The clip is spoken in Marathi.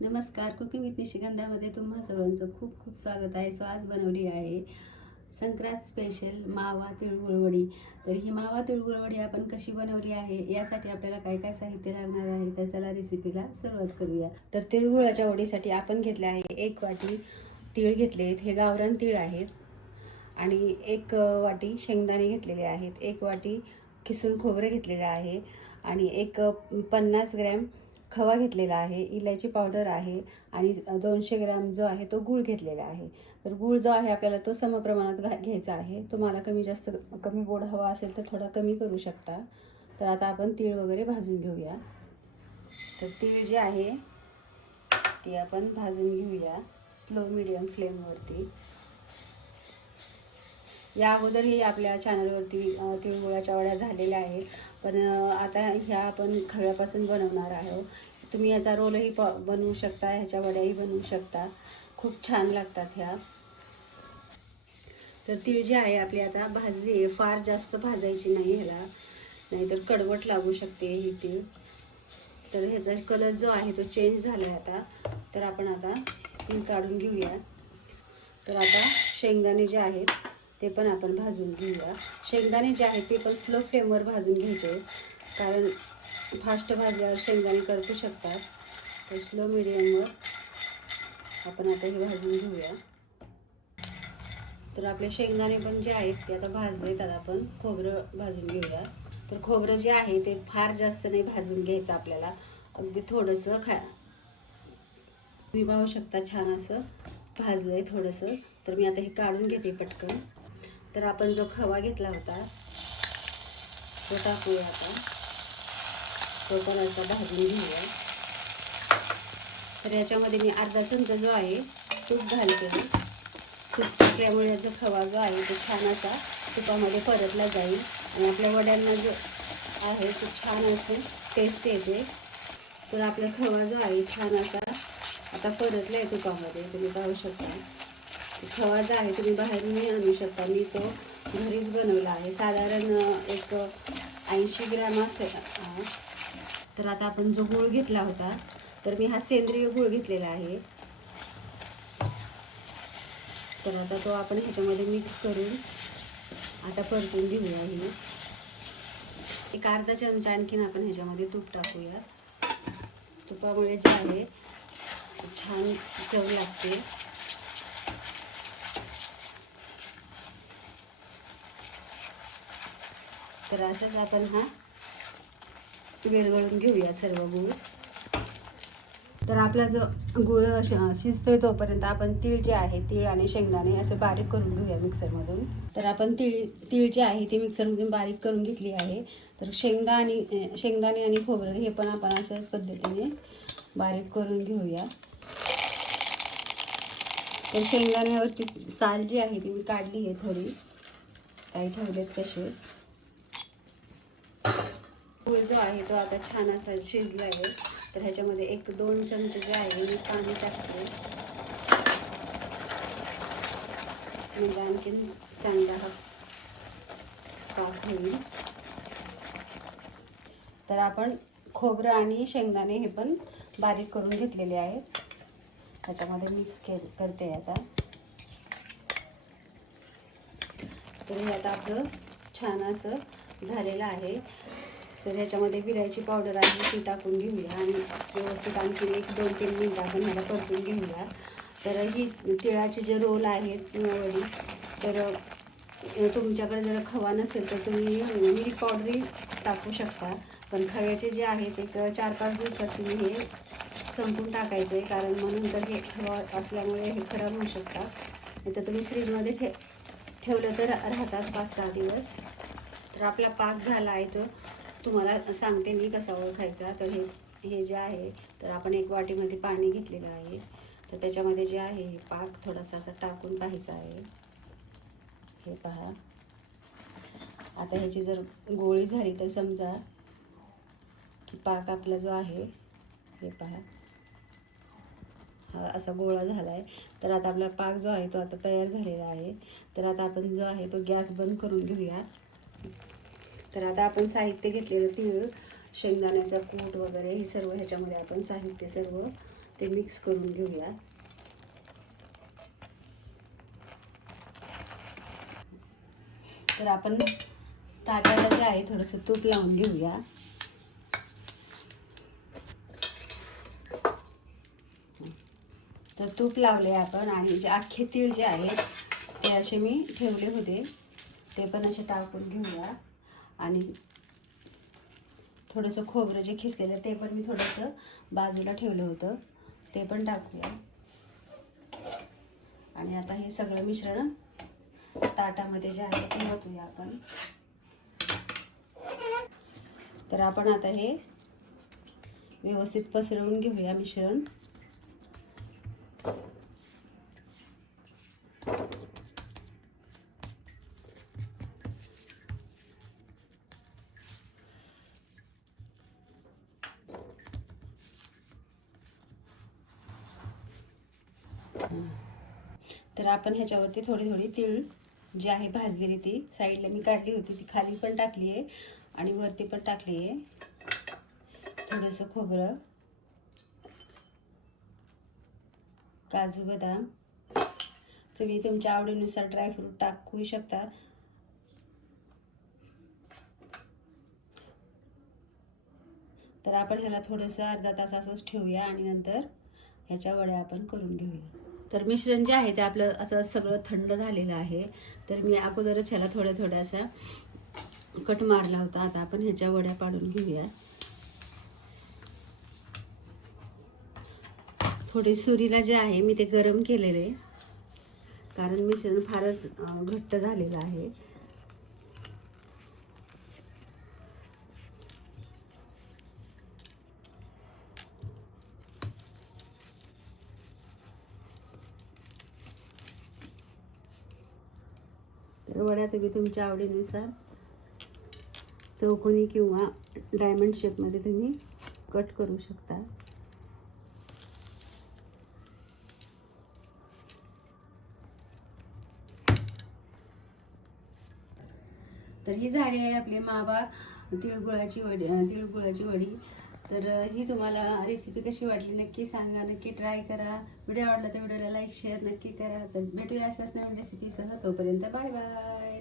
नमस्कार, कुकिंग विथ निशिगंधामध्ये तुम्हा सर्वांचं खूप खूप स्वागत आहे. सो आज बनवली आहे संक्रांत स्पेशल मावा तिळगुळ वडी. तर ही मावा तिळगुळ वडी आपण कशी बनवली आहे यासाठी आपल्याला काय काय साहित्य लागणार आहे तर चला रेसिपीला सुरुवात करूया. तर तिळगुळाच्या वडीसाठी आपण घेतले आहे 1 वाटी तीळ घेतले आहेत, हे गावरान तीळ आहेत. आणि 1 वाटी शेंगदाणे घेतलेले आहेत, 1 वाटी किसून खोबरे घेतलेले आहे आणि 50 ग्रॅम खवा घेतलेला आहे, इलायची पावडर आहे आणि 200 ग्रॅम जो आहे तो गूळ घेतलेला आहे. तर गूळ जो आहे आपल्याला तो समप्रमाणात घ्यायचा आहे. तुम्हाला कमी गोड हवा असेल तर थोडा कमी करू शकता. तर आता आपण तीळ वगैरे भाजून घेऊया. तर तीळ जे आहे ते आपण भाजून घेऊया स्लो मीडियम फ्लेमवरती. या अगोदरही आपल्या चॅनलवरती तिळगुळाच्या वड्या झालेल्या आहेत, पण आता ह्या आपण खव्यापासून बनवणार आहोत. तुम्ही याचा रोलही बनवू शकता, ह्याच्या वड्याही बनवू शकता, खूप छान लागतात ह्या. तर तीळ जी आहे आपली आता भाजली आहे, फार जास्त भाजायची नाही ह्याला, नाहीतर कडवट लागू शकते ही तीळ. तर ह्याचा कलर जो आहे तो चेंज झाला आहे आता. तर आपण आता तीळ काढून घेऊया. तर आता शेंगदाणे जे आहेत ते पण आपण भाजून घेऊया. शेंगदाणे जे आहेत ते पण स्लो फ्लेमवर भाजून घ्यायचे, कारण फास्ट भाजल्यावर शेंगदाणे करपू शकतात. तर स्लो मिडियमवर आपण आता हे भाजून घेऊया. तर आपले शेंगदाणे पण जे आहेत ते आता भाजले, तर आपण खोबरं भाजून घेऊया. तर खोबरं जे आहे ते फार जास्त नाही भाजून घ्यायचं आपल्याला, अगदी थोडंसं तुम्ही पाहू शकता छान असं भाजलंय थोडंसं. तर मी आता हे काढून घेते पटकन. तर आपण जो खवा घेतला होता तो टाकूया आता, तो पण असा भाजून घेऊया. तर याच्यामध्ये मी अर्धा चमचा जो आहे तूप घालते. तूप टाकल्यामुळे याचा खवा जो आहे तो छान असा तुपामध्ये परतला जाईल आणि आपल्या वड्यांना जो आहे तो छान असे टेस्ट येते. तर आपला खवा जो आहे छान असा आता परतला आहे तुपामध्ये, तुम्ही पाहू शकता. खवा जो आहे तुम्ही बाहेरूनही आणू शकता, मी तो घरीच बनवला आहे. साधारण 80 ग्रॅम असेल. तर आता आपण जो गूळ घेतला होता, तर मी हा सेंद्रिय गूळ घेतलेला आहे. तर आता तो आपण ह्याच्यामध्ये मिक्स करून आता परतून घेऊया. ही एक अर्धा चमचा आणखीन आपण ह्याच्यामध्ये तूप टाकूया. तुपामुळे जे आहे छान चव लागते. तर असंच आपण हा विरघळून घेऊया सर्व गूळ. तर आपला जो गूळ शिजतोय तोपर्यंत आपण तीळ जे आहे, तीळ आणि शेंगदाणे असे बारीक करून घेऊया मिक्सरमधून. तर आपण तीळ जे आहे ती मिक्सरमधून बारीक करून घेतली आहे. तर शेंगदाणे आणि खोबरं हे पण आपण अशाच पद्धतीने बारीक करून घेऊया. तर शेंगदाण्यावरची साल जी आहे ती मी काढली आहे थोडी, काही ठेवलेत तसेच. गूळ जो आहे तो आता छान असा शिजला आहे. तर ह्याच्यामध्ये 1-2 चमचे जे आहे मी पाणी टाकते, म्हणजे आणखीन चांगला हा पाक होईल. तर आपण खोबरं आणि शेंगदाणे हे पण बारीक करून घेतलेले आहेत, ह्याच्यामध्ये मिक्स करते आता. तर हे आता आपलं छान असं झालेलं आहे. तर ह्याच्यामध्ये विलायची पावडर आहे ती टाकून घेऊया आणि व्यवस्थित आणखी 1-2-3 मिनिटं आपण ह्याला परतून घेऊया. तर ही तिळाचे जे रोल आहेत वडी, तर तुमच्याकडे जर खवा नसेल तर तुम्ही मिल्क पावडरही टाकू शकता. पण खव्याचे जे आहेत 4-5 दिवसात तुम्ही हे संपून टाकायचं आहे, कारण म्हणून तर हे खवा असल्यामुळे हे खराब होऊ शकतात. नाही तर तुम्ही फ्रीजमध्ये ठेवलं तर राहतात 5-6 दिवस. तर आपला पाक झाला आहे तो तुम्हाला सांगते मी कसा ओळखायचा. तर हे जे आहे, तर आपण 1 वाटीमध्ये पाणी घेतलेलं आहे. तर त्याच्यामध्ये जे आहे पाक थोडासा असा टाकून पाहायचा आहे. हे पहा, आता ह्याची जर गोळी झाली तर समजा की पाक आपला जो आहे, हे पहा हा असा गोळा झाला आहे. तर आता आपला पाक जो आहे तो आता तयार झालेला आहे. तर आता आपण जो आहे तो गॅस बंद करून घेऊया. तर आता आपण साहित्य घेतलेलं तीळ, शेंगदाण्याचा कूट वगैरे हे सर्व ह्याच्यामध्ये आपण साहित्य सर्व ते मिक्स करून घेऊया. तर आपण ताटाला जे आहे थोडंसं तूप लावून घेऊया. तर तूप लावले आपण आणि जे अख्खे तीळ जे आहेत ते असे मी ठेवले होते ते पण असे टाकून घेऊया. आणि थोडंसं खोबरं जे खिसलेलं ते पण मी थोडंसं बाजूला ठेवलं होतं ते पण टाकूया. आणि आता हे सगळं मिश्रण ताटामध्ये जे आहे ते ओतूया आपण. तर आपण आता हे व्यवस्थित पसरवून घेऊया मिश्रण. तर आपण ह्याच्यावरती थोडी थोडी तीळ जी आहे भाजलेली ती साईडला मी काढली होती ती खाली पण टाकली आहे आणि वरती पण टाकली आहे. थोडंसं खोबरं, काजू बदाम, तुम्ही तुमच्या आवडीनुसार ड्रायफ्रूट टाकू शकता. तर आपण ह्याला थोडंसं अर्धा तास असंच ठेवूया आणि नंतर ह्याच्या वड्या आपण करून घेऊया. तर मिश्रण जे आहे ते आपलं असं सगळं थंड झालेलं आहे. तर मी अगोदरच ह्याला थोड्याशा कट मारला होता. आता आपण ह्याच्या वड्या पाडून घेऊया. थोडी सुरीला जे आहे मी ते गरम केलेले कारण मिश्रण फारच घट्ट झालेलं आहे. तर वड्या तुम्ही तुमच्या आवडीनुसार चौकोनी किंवा डायमंड शेपमध्ये तुम्ही कट करू शकता. तर ही झाली आहे आपली मावा तिळगुळाची वडी. तर ही तुम्हाला रेसिपी कशी वाटली नक्की सांगा, नक्की ट्राय करा. व्हिडिओ आवडला तर व्हिडिओला लाईक शेअर नक्की करा. तर भेटूया अशाच नवीन रेसिपीसह. तोपर्यंत बाय बाय.